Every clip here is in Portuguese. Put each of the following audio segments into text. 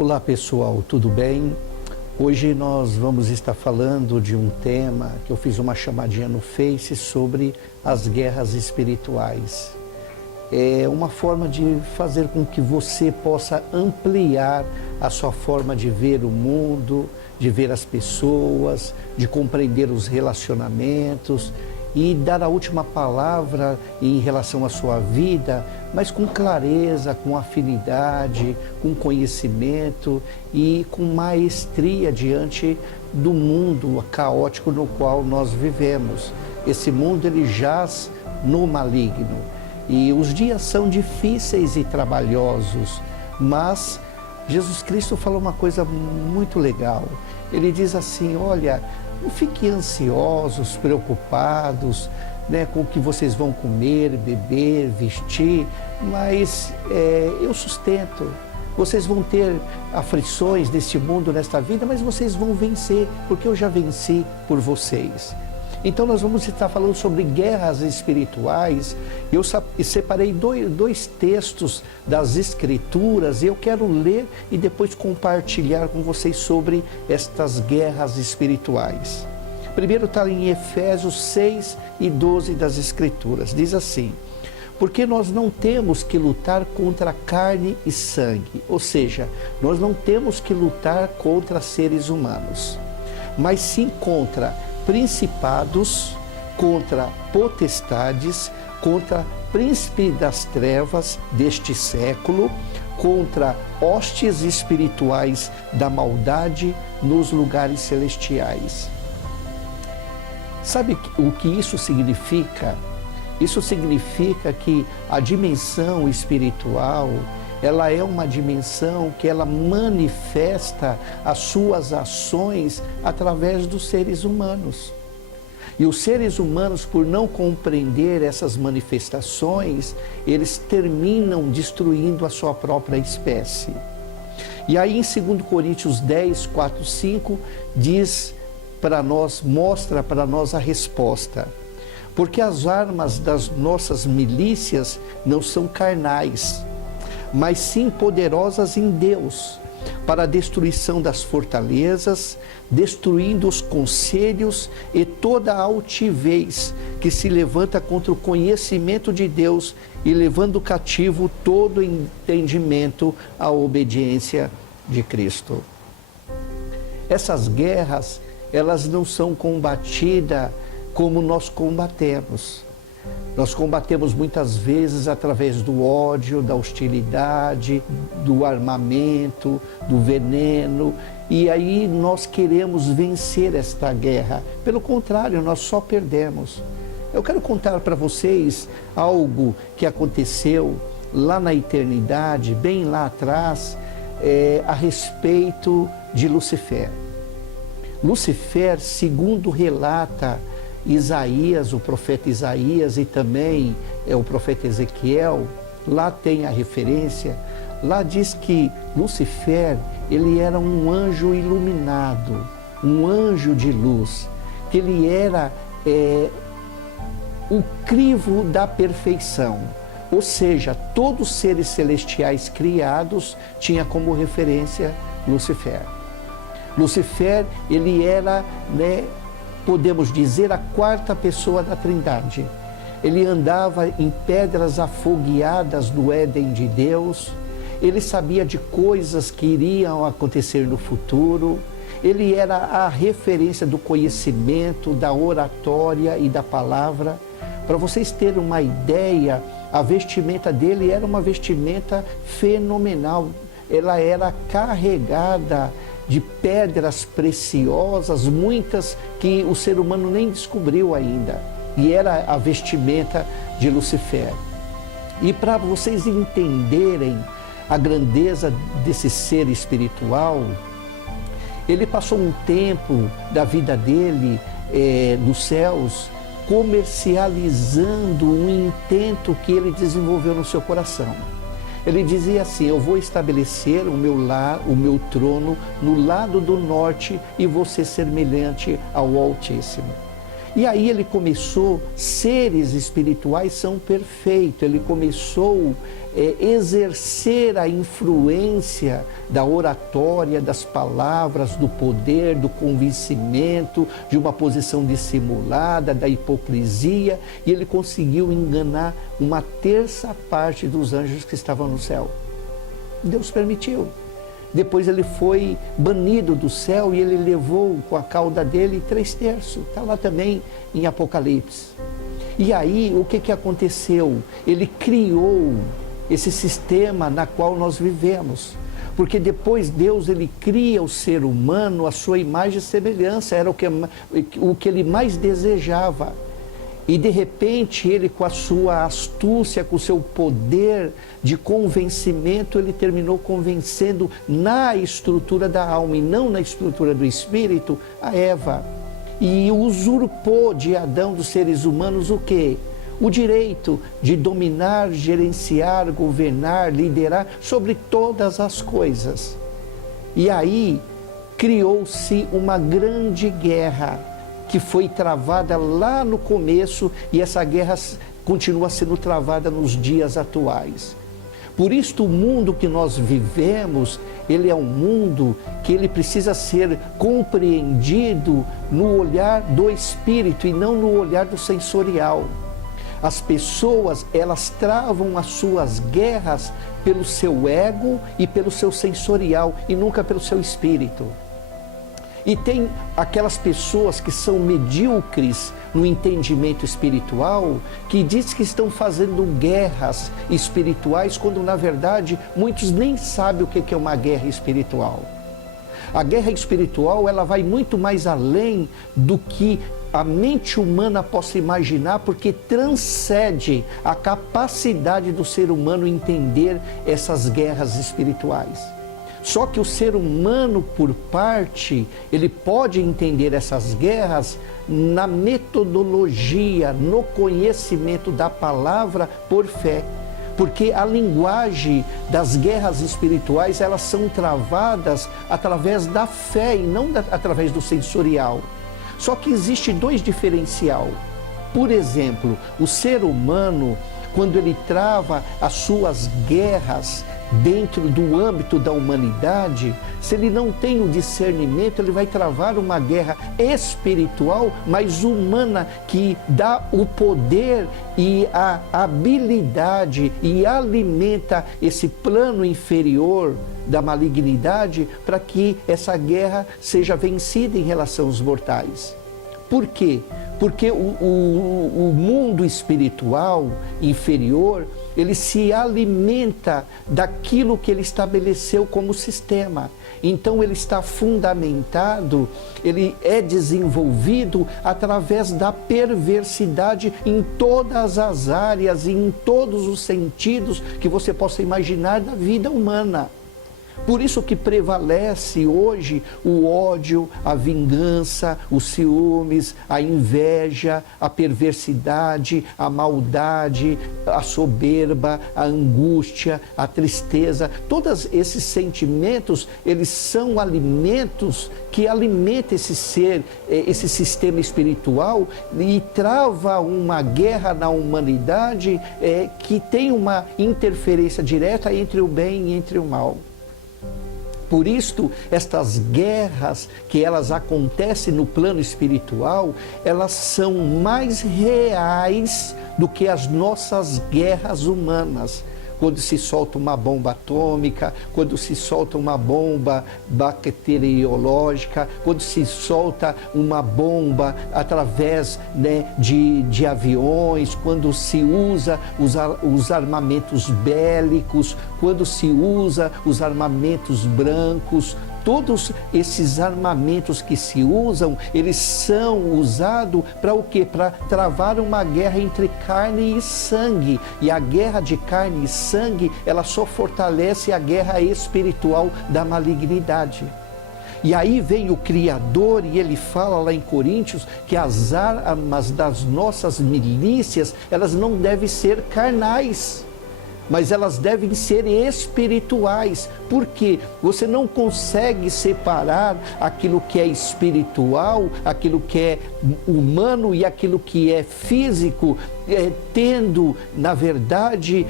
Olá pessoal, tudo bem? Hoje nós vamos estar falando de um tema que eu fiz uma chamadinha no Face sobre as guerras espirituais. É uma forma de fazer com que você possa ampliar a sua forma de ver o mundo, de ver as pessoas, de compreender os relacionamentos e dar a última palavra em relação à sua vida, mas com clareza, com afinidade, com conhecimento e com maestria diante do mundo caótico no qual nós vivemos. Esse mundo ele jaz no maligno e os dias são difíceis e trabalhosos, mas Jesus Cristo falou uma coisa muito legal. Ele diz assim, olha, não fiquem ansiosos, preocupados, com o que vocês vão comer, beber, vestir, mas eu sustento. Vocês vão ter aflições neste mundo, nesta vida, mas vocês vão vencer, porque eu já venci por vocês. Então nós vamos estar falando sobre guerras espirituais. Eu separei dois textos das Escrituras e eu quero ler e depois compartilhar com vocês sobre estas guerras espirituais. Primeiro está em Efésios 6 e 12 das Escrituras. Diz assim, porque nós não temos que lutar contra carne e sangue, ou seja, nós não temos que lutar contra seres humanos, mas sim contra principados, contra potestades, contra príncipe das trevas deste século, contra hostes espirituais da maldade nos lugares celestiais. Sabe o que isso significa? Isso significa que a dimensão espiritual, ela é uma dimensão que ela manifesta as suas ações através dos seres humanos. E os seres humanos, por não compreender essas manifestações, eles terminam destruindo a sua própria espécie. E aí em 2 Coríntios 10, 4, 5, diz para nós, mostra para nós a resposta. Porque as armas das nossas milícias não são carnais, mas sim poderosas em Deus, para a destruição das fortalezas, destruindo os conselhos e toda a altivez que se levanta contra o conhecimento de Deus e levando cativo todo entendimento à obediência de Cristo. Essas guerras, elas não são combatidas como nós combatemos. Nós combatemos muitas vezes através do ódio, da hostilidade, do armamento, do veneno. E aí nós queremos vencer esta guerra. Pelo contrário, nós só perdemos. Eu quero contar para vocês algo que aconteceu lá na eternidade, bem lá atrás, a respeito de Lucifer. Lucifer, segundo relata Isaías, o profeta Isaías e também o profeta Ezequiel, lá tem a referência, lá diz que Lucifer, ele era um anjo iluminado, um anjo de luz, que ele era o crivo da perfeição, ou seja, todos os seres celestiais criados tinha como referência Lucifer. Lucifer, ele era, podemos dizer, a quarta pessoa da Trindade. Ele andava em pedras afogueadas do Éden de Deus, ele sabia de coisas que iriam acontecer no futuro, ele era a referência do conhecimento, da oratória e da palavra. Para vocês terem uma ideia, a vestimenta dele era uma vestimenta fenomenal, ela era carregada de pedras preciosas, muitas que o ser humano nem descobriu ainda. E era a vestimenta de Lucifer. E para vocês entenderem a grandeza desse ser espiritual, ele passou um tempo da vida dele nos céus, comercializando um intento que ele desenvolveu no seu coração. Ele dizia assim, eu vou estabelecer o meu trono no lado do norte e vou ser semelhante ao Altíssimo. E aí ele começou, seres espirituais são perfeitos, ele começou a exercer a influência da oratória, das palavras, do poder, do convencimento, de uma posição dissimulada, da hipocrisia, e ele conseguiu enganar uma terça parte dos anjos que estavam no céu. Deus permitiu. Depois ele foi banido do céu e ele levou com a cauda dele 3/3. Está lá também em Apocalipse. E aí o que aconteceu? Ele criou esse sistema na qual nós vivemos. Porque depois Deus ele cria o ser humano à sua imagem e semelhança. Era o que ele mais desejava. E de repente ele, com a sua astúcia, com o seu poder de convencimento, ele terminou convencendo na estrutura da alma e não na estrutura do espírito, a Eva. E usurpou de Adão, dos seres humanos, o quê? O direito de dominar, gerenciar, governar, liderar sobre todas as coisas. E aí criou-se uma grande guerra, que foi travada lá no começo, e essa guerra continua sendo travada nos dias atuais. Por isso o mundo que nós vivemos, ele é um mundo que ele precisa ser compreendido no olhar do espírito e não no olhar do sensorial. As pessoas, elas travam as suas guerras pelo seu ego e pelo seu sensorial e nunca pelo seu espírito. E tem aquelas pessoas que são medíocres no entendimento espiritual, que diz que estão fazendo guerras espirituais, quando na verdade muitos nem sabem o que é uma guerra espiritual. A guerra espiritual, ela vai muito mais além do que a mente humana possa imaginar, porque transcende a capacidade do ser humano entender essas guerras espirituais. Só que o ser humano, por parte, ele pode entender essas guerras na metodologia, no conhecimento da palavra por fé. Porque a linguagem das guerras espirituais, elas são travadas através da fé e não através do sensorial. Só que existe dois diferenciais. Por exemplo, o ser humano, quando ele trava as suas guerras dentro do âmbito da humanidade, se ele não tem o discernimento, ele vai travar uma guerra espiritual, mas humana, que dá o poder e a habilidade e alimenta esse plano inferior da malignidade para que essa guerra seja vencida em relação aos mortais. Por quê? Porque o mundo espiritual inferior, ele se alimenta daquilo que ele estabeleceu como sistema. Então ele está fundamentado, ele é desenvolvido através da perversidade em todas as áreas e em todos os sentidos que você possa imaginar da vida humana. Por isso que prevalece hoje o ódio, a vingança, os ciúmes, a inveja, a perversidade, a maldade, a soberba, a angústia, a tristeza. Todos esses sentimentos, eles são alimentos que alimentam esse ser, esse sistema espiritual, e trava uma guerra na humanidade que tem uma interferência direta entre o bem e entre o mal. Por isto, estas guerras que elas acontecem no plano espiritual, elas são mais reais do que as nossas guerras humanas. Quando se solta uma bomba atômica, quando se solta uma bomba bacteriológica, quando se solta uma bomba através, de aviões, quando se usa os armamentos bélicos, quando se usa os armamentos brancos. Todos esses armamentos que se usam, eles são usados para o quê? Para travar uma guerra entre carne e sangue. E a guerra de carne e sangue, ela só fortalece a guerra espiritual da malignidade. E aí vem o Criador e ele fala lá em Coríntios que as armas das nossas milícias, elas não devem ser carnais. mas elas devem ser espirituais, porque você não consegue separar aquilo que é espiritual, aquilo que é humano e aquilo que é físico, tendo, na verdade,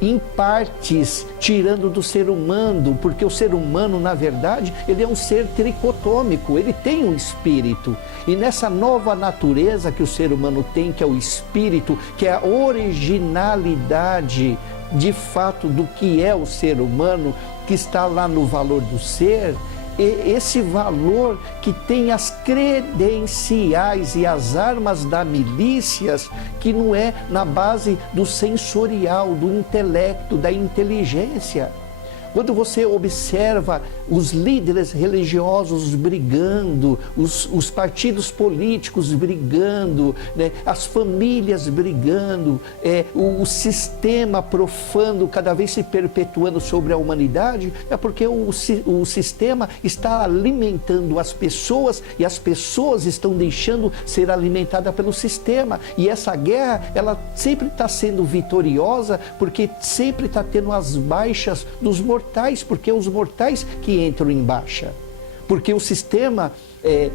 em partes, tirando do ser humano, porque o ser humano, na verdade, ele é um ser tricotômico, ele tem um espírito. E nessa nova natureza que o ser humano tem, que é o espírito, que é a originalidade, de fato, do que é o ser humano, que está lá no valor do ser, esse valor que tem as credenciais e as armas da milícias, que não é na base do sensorial, do intelecto, da inteligência. Quando você observa os líderes religiosos brigando, os partidos políticos brigando, né, as famílias brigando, o sistema profano cada vez se perpetuando sobre a humanidade, é porque o sistema está alimentando as pessoas e as pessoas estão deixando ser alimentadas pelo sistema. E essa guerra, ela sempre está sendo vitoriosa, porque sempre está tendo as baixas dos mortais, porque é os mortais que entram em baixa. Porque o sistema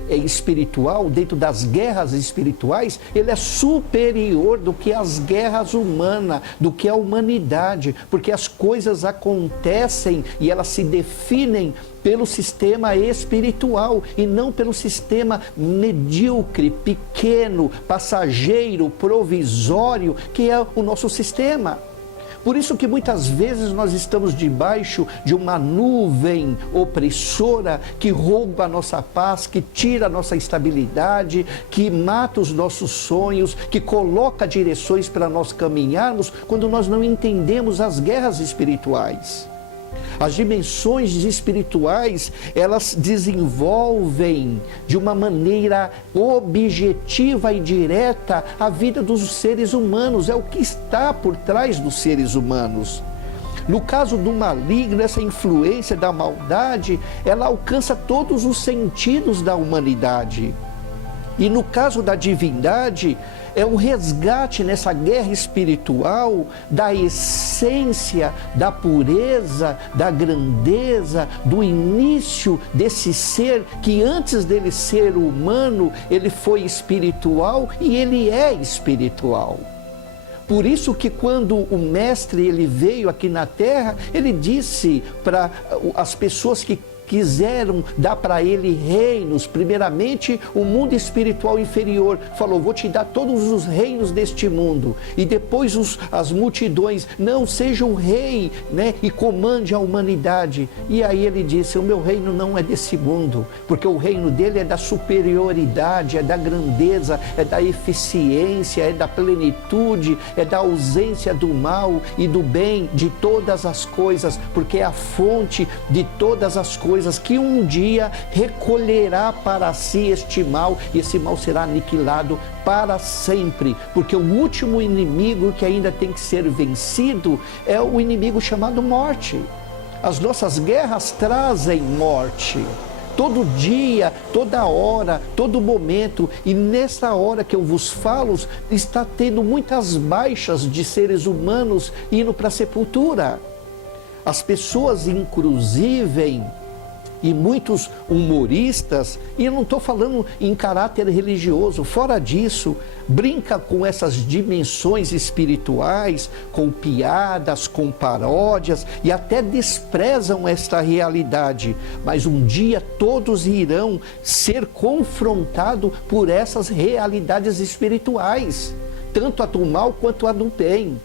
espiritual, dentro das guerras espirituais, ele é superior do que as guerras humanas, do que a humanidade, porque as coisas acontecem e elas se definem pelo sistema espiritual e não pelo sistema medíocre, pequeno, passageiro, provisório, que é o nosso sistema. Por isso que muitas vezes nós estamos debaixo de uma nuvem opressora que rouba a nossa paz, que tira a nossa estabilidade, que mata os nossos sonhos, que coloca direções para nós caminharmos quando nós não entendemos as guerras espirituais. As dimensões espirituais, elas desenvolvem de uma maneira objetiva e direta a vida dos seres humanos, é o que está por trás dos seres humanos. No caso do maligno, essa influência da maldade, ela alcança todos os sentidos da humanidade. E no caso da divindade, é um resgate nessa guerra espiritual da essência, da pureza, da grandeza, do início desse ser que antes dele ser humano, ele foi espiritual e ele é espiritual. Por isso que quando o mestre ele veio aqui na terra, ele disse para as pessoas que quiseram dar para ele reinos, primeiramente o mundo espiritual inferior, falou, vou te dar todos os reinos deste mundo, e depois as multidões, não, seja um rei, né, e comande a humanidade. E aí ele disse, o meu reino não é desse mundo, porque o reino dele é da superioridade, é da grandeza, é da eficiência, é da plenitude, é da ausência do mal e do bem de todas as coisas, porque é a fonte de todas as coisas, que um dia recolherá para si este mal, e esse mal será aniquilado para sempre, porque o último inimigo que ainda tem que ser vencido é o inimigo chamado morte. As nossas guerras trazem morte. Todo dia, toda hora, todo momento, e nessa hora que eu vos falo, está tendo muitas baixas de seres humanos indo para a sepultura. As pessoas, inclusive, e muitos humoristas, e eu não estou falando em caráter religioso, fora disso, brinca com essas dimensões espirituais, com piadas, com paródias, e até desprezam esta realidade. Mas um dia todos irão ser confrontados por essas realidades espirituais, tanto a do mal quanto a do bem.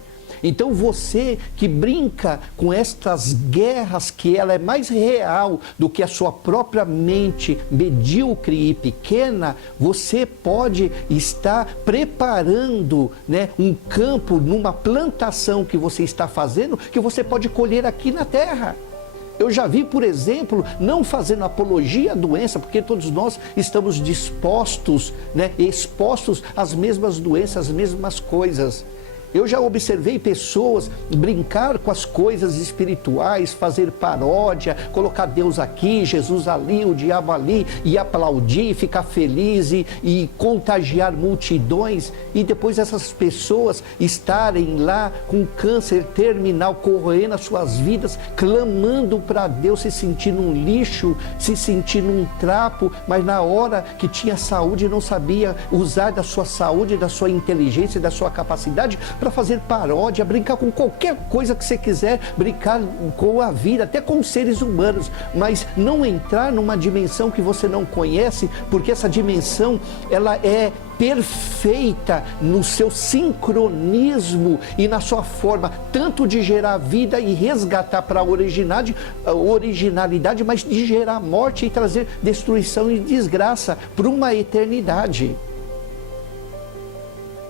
Então você que brinca com estas guerras, que ela é mais real do que a sua própria mente medíocre e pequena, você pode estar preparando, né, um campo numa plantação que você está fazendo, que você pode colher aqui na terra. Eu já vi, por exemplo, não fazendo apologia à doença, porque todos nós estamos dispostos, né, expostos às mesmas doenças, às mesmas coisas. Eu já observei pessoas brincar com as coisas espirituais, fazer paródia, colocar Deus aqui, Jesus ali, o diabo ali, e aplaudir, ficar feliz e contagiar multidões, e depois essas pessoas estarem lá com câncer terminal, corroendo as suas vidas, clamando para Deus, se sentindo um lixo, se sentindo um trapo, mas na hora que tinha saúde não sabia usar da sua saúde, da sua inteligência, da sua capacidade para fazer paródia, brincar com qualquer coisa que você quiser, brincar com a vida, até com os seres humanos, mas não entrar numa dimensão que você não conhece, porque essa dimensão, ela é perfeita no seu sincronismo e na sua forma, tanto de gerar vida e resgatar para a originalidade, mas de gerar morte e trazer destruição e desgraça para uma eternidade.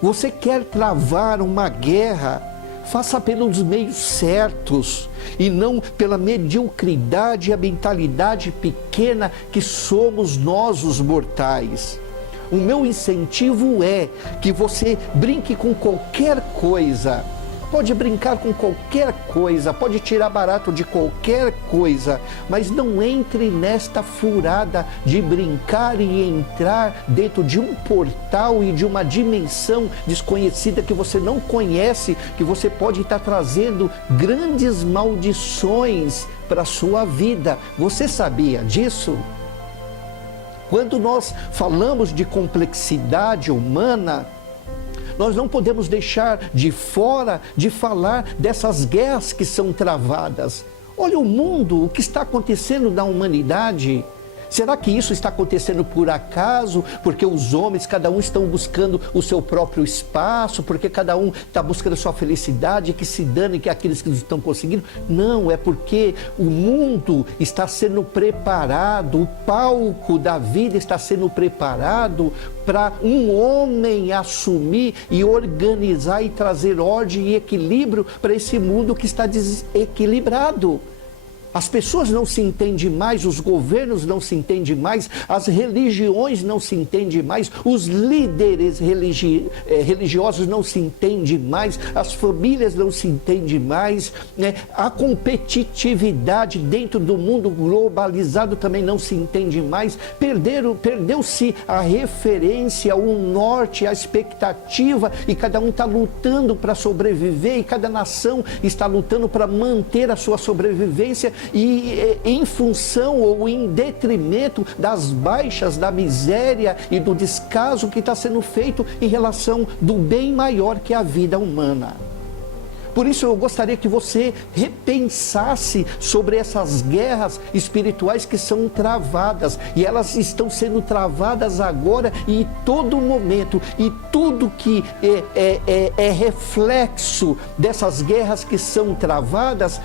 Você quer travar uma guerra? Faça pelos meios certos e não pela mediocridade e a mentalidade pequena que somos nós os mortais. O meu incentivo é que você brinque com qualquer coisa. Pode brincar com qualquer coisa, pode tirar barato de qualquer coisa, mas não entre nesta furada de brincar e entrar dentro de um portal e de uma dimensão desconhecida que você não conhece, que você pode estar trazendo grandes maldições para a sua vida. Você sabia disso? Quando nós falamos de complexidade humana, nós não podemos deixar de fora de falar dessas guerras que são travadas. Olha o mundo, o que está acontecendo na humanidade. Será que isso está acontecendo por acaso? Porque os homens, cada um estão buscando o seu próprio espaço, porque cada um está buscando a sua felicidade, que se dane que aqueles que não estão conseguindo? Não, é porque o mundo está sendo preparado, o palco da vida está sendo preparado para um homem assumir e organizar e trazer ordem e equilíbrio para esse mundo que está desequilibrado. As pessoas não se entendem mais, os governos não se entendem mais, as religiões não se entendem mais, os líderes religiosos não se entendem mais, as famílias não se entendem mais, né? A competitividade dentro do mundo globalizado também não se entende mais, perdeu-se a referência, o norte, a expectativa, e cada um está lutando para sobreviver, e cada nação está lutando para manter a sua sobrevivência, e em função ou em detrimento das baixas, da miséria e do descaso que está sendo feito em relação do bem maior que é a vida humana. Por isso eu gostaria que você repensasse sobre essas guerras espirituais que são travadas, e elas estão sendo travadas agora e em todo momento, e tudo que é reflexo dessas guerras que são travadas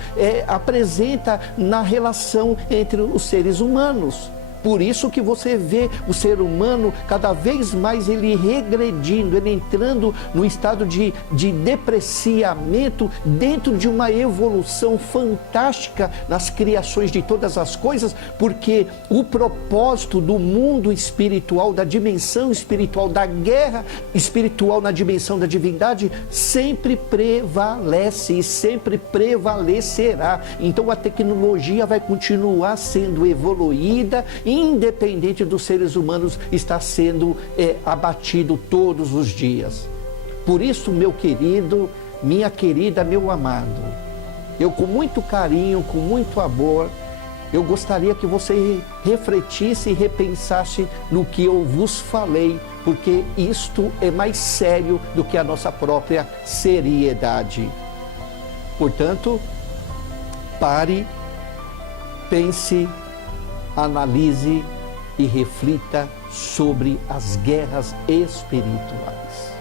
apresenta na relação entre os seres humanos. Por isso que você vê o ser humano cada vez mais ele regredindo, ele entrando no estado de depreciamento dentro de uma evolução fantástica nas criações de todas as coisas, porque o propósito do mundo espiritual, da dimensão espiritual, da guerra espiritual na dimensão da divindade, sempre prevalece e sempre prevalecerá. Então a tecnologia vai continuar sendo evoluída, independente dos seres humanos, está sendo abatido todos os dias. Por isso, meu querido, minha querida, meu amado, eu com muito carinho, com muito amor, eu gostaria que você refletisse e repensasse no que eu vos falei, porque isto é mais sério do que a nossa própria seriedade. Portanto, pare, pense, analise e reflita sobre as guerras espirituais.